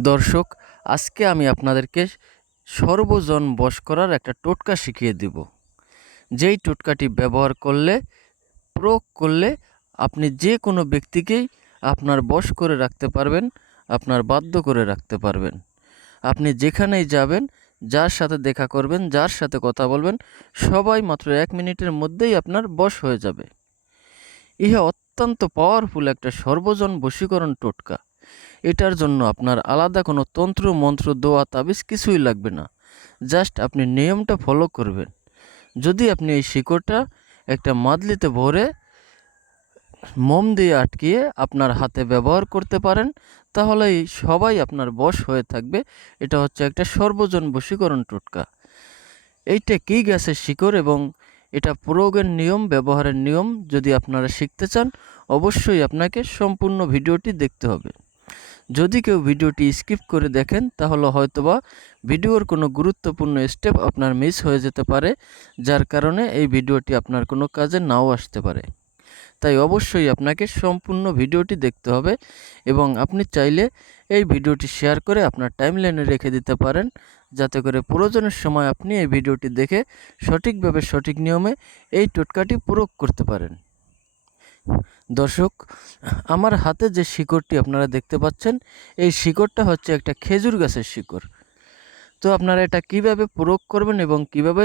দর্শক, আজকে আমি আপনাদেরকে সর্বজন বশ করার একটা টোটকা শিখিয়ে দিব। যেই টোটকাটি ব্যবহার করলে, প্রয়োগ করলে আপনি যে কোনো ব্যক্তিকেই আপনার বশ করে রাখতে পারবেন, আপনার বাধ্য করে রাখতে পারবেন। আপনি যেখানেই যাবেন, যার সাথে দেখা করবেন, যার সাথে কথা বলবেন, সবাই মাত্র এক মিনিটের মধ্যেই আপনার বশ হয়ে যাবে। ইহা অত্যন্ত পাওয়ারফুল একটা সর্বজন বশীকরণ টোটকা। এটার জন্য আপনার আলাদা কোনো তন্ত্র, মন্ত্র, দোয়া, তাবিজ কিছুই লাগবে না। জাস্ট আপনি নিয়মটা ফলো করবেন। যদি আপনি এই শিকড়টা একটা মাদলিতে ভরে মোম দিয়ে আটকিয়ে আপনার হাতে ব্যবহার করতে পারেন, তাহলেই সবাই আপনার বশ হয়ে থাকবে। এটা হচ্ছে একটা সর্বজন বশীকরণ টোটকা। এইটা কী গ্যাসের শিকড় এবং এটা প্রয়োগের নিয়ম, ব্যবহারের নিয়ম যদি আপনারা শিখতে চান, অবশ্যই আপনাকে সম্পূর্ণ ভিডিওটি দেখতে হবে। যদি কেউ ভিডিওটি স্কিপ করে দেখেন, তাহলে হয়তোবা ভিডিওর কোনো গুরুত্বপূর্ণ স্টেপ আপনার মিস হয়ে যেতে পারে, যার কারণে এই ভিডিওটি আপনার কোনো কাজে নাও আসতে পারে। তাই অবশ্যই আপনাকে সম্পূর্ণ ভিডিওটি দেখতে হবে এবং আপনি চাইলে এই ভিডিওটি শেয়ার করে আপনার টাইমলাইনে রেখে দিতে পারেন, যাতে করে প্রয়োজনের সময় আপনি এই ভিডিওটি দেখে সঠিকভাবে সঠিক নিয়মে এই টোটকাটি প্রয়োগ করতে পারেন। দর্শক, আমার হাতে যে শিকড়টি আপনারা দেখতে পাচ্ছেন, এই শিকড়টা হচ্ছে একটা খেজুর গাছের শিকড়। তো আপনারা এটা কীভাবে প্রয়োগ করবেন এবং কীভাবে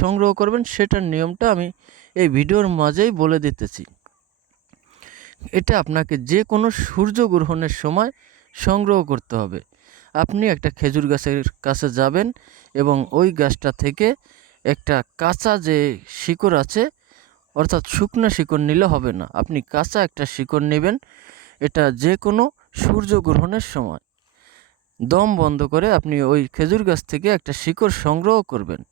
সংগ্রহ করবেন সেটার নিয়মটা আমি এই ভিডিওর মাঝেই বলে দিতেছি। এটা আপনাকে যে কোনো সূর্যগ্রহণের সময় সংগ্রহ করতে হবে। আপনি একটা খেজুর গাছের কাছে যাবেন এবং ওই গাছটা থেকে একটা কাঁচা যে শিকড় আছে অর্থাৎ শুকনো শিকড় নিলে হবে না। আপনি কাঁচা একটা শিকড় নেবেন, এটা যে কোনো সূর্যগ্রহণের সময়। দম বন্ধ করে আপনি ওই খেজুর গাছ থেকে একটা শিকড় সংগ্রহ করবেন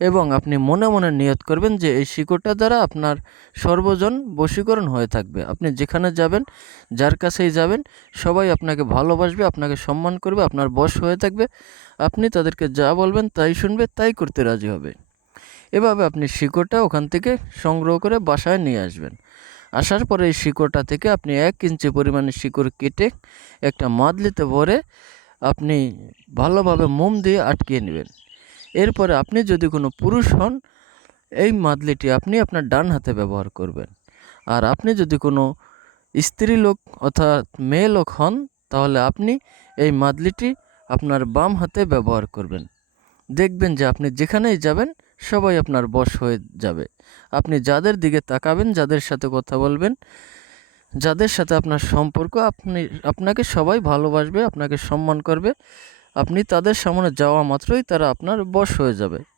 এবং আপনি মনে মনে নিয়ত করবেন যে এই শিকড়টা দ্বারা আপনার সর্বজন বশীকরণ হয়ে থাকবে। আপনি যেখানে যাবেন, যার কাছেই যাবেন, সবাই আপনাকে ভালোবাসবে, আপনাকে সম্মান করবে, আপনার বশ হয়ে থাকবে। আপনি তাদেরকে যা বলবেন তাই শুনবে, তাই করতে রাজি হবে। এভাবে আপনি শিকড়টা ওখান থেকে সংগ্রহ করে বাসায় নিয়ে আসবেন। আসার পরে এই শিকড়টা থেকে আপনি এক ইঞ্চি পরিমাণে শিকড় কেটে একটা মাদলিতে ভরে আপনি ভালোভাবে মোম দিয়ে আটকিয়ে নেবেন। এরপরে আপনি যদি কোনো পুরুষ হন, এই মাদলিটি আপনি আপনার ডান হাতে ব্যবহার করবেন। আর আপনি যদি কোনো স্ত্রী লোক অর্থাৎ মেয়ে লোক হন, তাহলে আপনি এই মাদলিটি আপনার বাম হাতে ব্যবহার করবেন। দেখবেন যে আপনি যেখানেই যাবেন সবাই আপনার বশ হয়ে যাবে। আপনি যাদের দিকে তাকাবেন, যাদের সাথে কথা বলবেন, যাদের সাথে আপনার সম্পর্ক, আপনি, আপনাকে সবাই ভালোবাসবে, আপনাকে সম্মান করবে। আপনি তাদের সামনে যাওয়া মাত্রই তারা আপনার বশ হয়ে যাবে।